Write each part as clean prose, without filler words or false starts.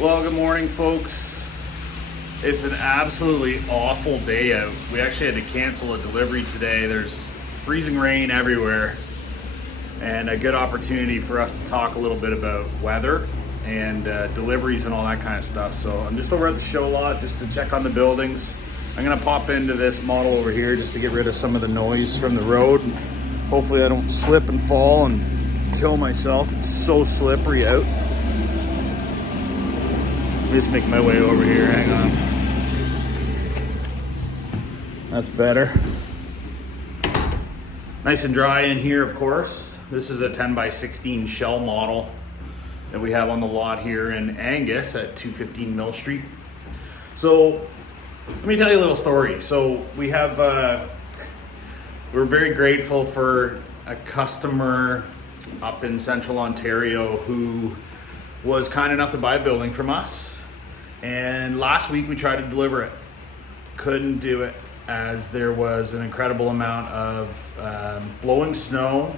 Well, good morning, folks. It's an absolutely awful day out. We actually had to cancel a delivery today. There's freezing rain everywhere, and a good opportunity for us to talk a little bit about weather and deliveries and all that kind of stuff. So I'm just over at the show lot just to check on the buildings. I'm gonna pop into this model over here just to get rid of some of the noise from the road. Hopefully I don't slip and fall and kill myself. It's so slippery out. Just make my way over here, hang on. That's better. Nice and dry in here, of course. This is a 10 by 16 shell model that we have on the lot here in Angus at 215 Mill Street. So let me tell you a little story. So we have, we're very grateful for a customer up in Central Ontario who was kind enough to buy a building from us. And last week we tried to deliver it. Couldn't do it as there was an incredible amount of blowing snow.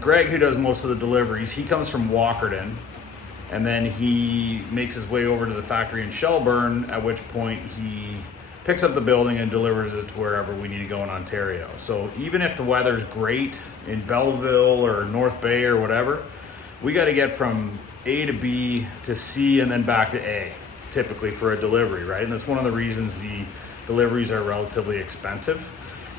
Greg, who does most of the deliveries, he comes from Walkerton, and then he makes his way over to the factory in Shelburne, at which point he picks up the building and delivers it to wherever we need to go in Ontario. So even if the weather's great in Belleville or North Bay or whatever, we got to get from A to B to C and then back to A, typically for a delivery, right? And that's one of the reasons the deliveries are relatively expensive.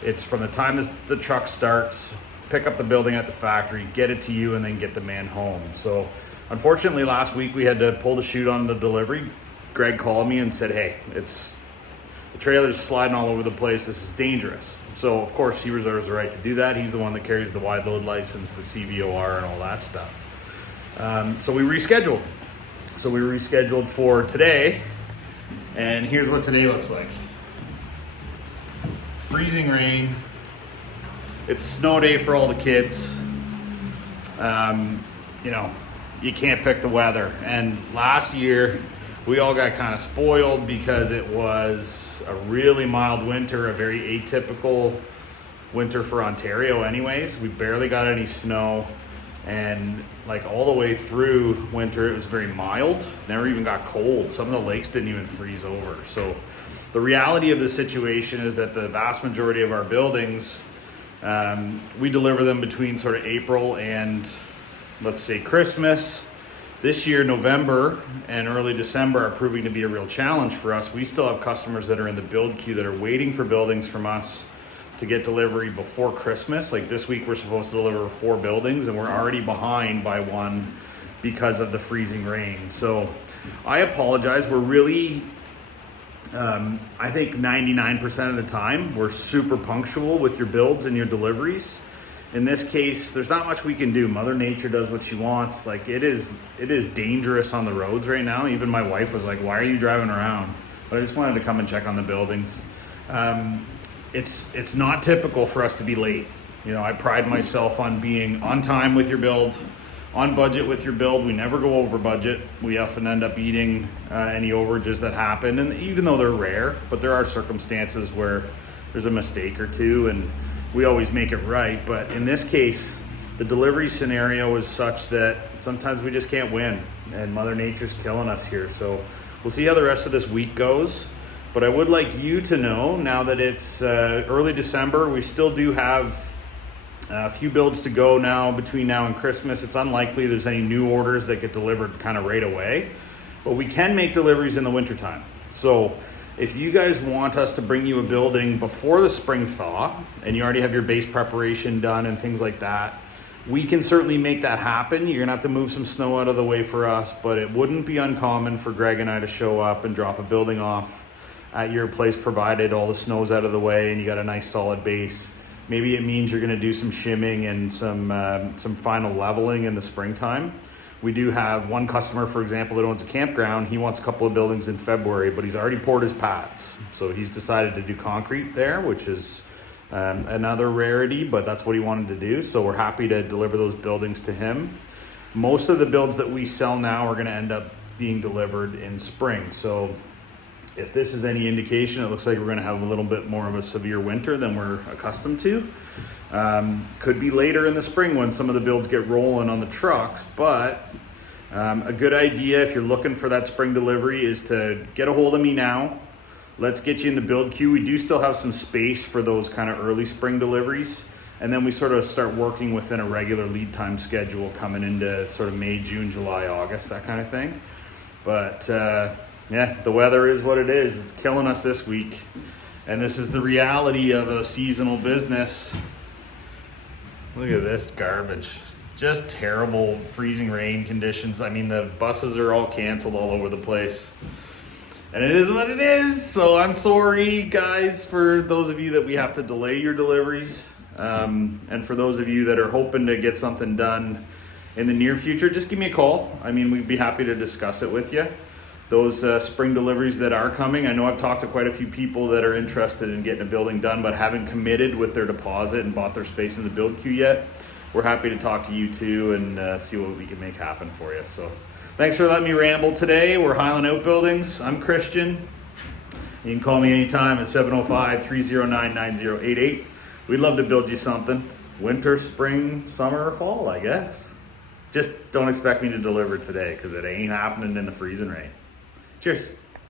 It's from the time the truck starts, pick up the building at the factory, get it to you, and then get the man home. So unfortunately, last week we had to pull the chute on the delivery. Greg called me and said, hey, the trailer's sliding all over the place. This is dangerous. So of course he reserves the right to do that. He's the one that carries the wide load license, the CVOR, and all that stuff. So we rescheduled. So we rescheduled for today, and here's what today looks like. Freezing rain. It's snow day for all the kids. You can't pick the weather. And last year, we all got kind of spoiled because it was a really mild winter, a very atypical winter for Ontario anyways. We barely got any snow. And like all the way through winter, it was very mild, never even got cold. Some of the lakes didn't even freeze over. So the reality of the situation is that the vast majority of our buildings, we deliver them between sort of April and let's say Christmas. This year, November and early December are proving to be a real challenge for us. We still have customers that are in the build queue that are waiting for buildings from us to get delivery before Christmas. Like this week, we're supposed to deliver 4 buildings and we're already behind by 1 because of the freezing rain. So I apologize. We're really, I think 99% of the time, we're super punctual with your builds and your deliveries. In this case, there's not much we can do. Mother Nature does what she wants. Like it is dangerous on the roads right now. Even my wife was like, why are you driving around? But I just wanted to come and check on the buildings. It's not typical for us to be late. You know, I pride myself on being on time with your build, on budget with your build. We never go over budget. We often end up eating any overages that happen, and even though they're rare, but there are circumstances where there's a mistake or two, and we always make it right. But in this case, the delivery scenario is such that sometimes we just can't win, and Mother Nature's killing us here. So we'll see how the rest of this week goes. But I would like you to know, now that it's early December, we still do have a few builds to go now between now and Christmas. It's unlikely there's any new orders that get delivered kind of right away, but we can make deliveries in the wintertime. So if you guys want us to bring you a building before the spring thaw, and you already have your base preparation done and things like that, we can certainly make that happen. You're gonna have to move some snow out of the way for us, but it wouldn't be uncommon for Greg and I to show up and drop a building off at your place, provided all the snow's out of the way and you got a nice solid base. Maybe it means you're gonna do some shimming and some final leveling in the springtime. We do have one customer, for example, that owns a campground. He wants a couple of buildings in February, but he's already poured his pads. So he's decided to do concrete there, which is another rarity, but that's what he wanted to do. So we're happy to deliver those buildings to him. Most of the builds that we sell now are gonna end up being delivered in spring. So if this is any indication, it looks like we're going to have a little bit more of a severe winter than we're accustomed to. Could be later in the spring when some of the builds get rolling on the trucks, but A good idea if you're looking for that spring delivery is to get a hold of me now. Let's get you in the build queue. We do still have some space for those kind of early spring deliveries. And then we sort of start working within a regular lead time schedule coming into sort of May, June, July, August, that kind of thing. But yeah, the weather is what it is. It's killing us this week. And this is the reality of a seasonal business. Look at this garbage. Just terrible freezing rain conditions. I mean, the buses are all canceled all over the place. And it is what it is. So I'm sorry, guys, for those of you that we have to delay your deliveries. And for those of you that are hoping to get something done in the near future, just give me a call. I mean, we'd be happy to discuss it with you. Those spring deliveries that are coming, I know I've talked to quite a few people that are interested in getting a building done but haven't committed with their deposit and bought their space in the build queue yet. We're happy to talk to you too and see what we can make happen for you. So thanks for letting me ramble today. We're Highland Outbuildings. I'm Christian. You can call me anytime at 705-309-9088. We'd love to build you something. Winter, spring, summer, or fall, I guess. Just don't expect me to deliver today because it ain't happening in the freezing rain. Cheers.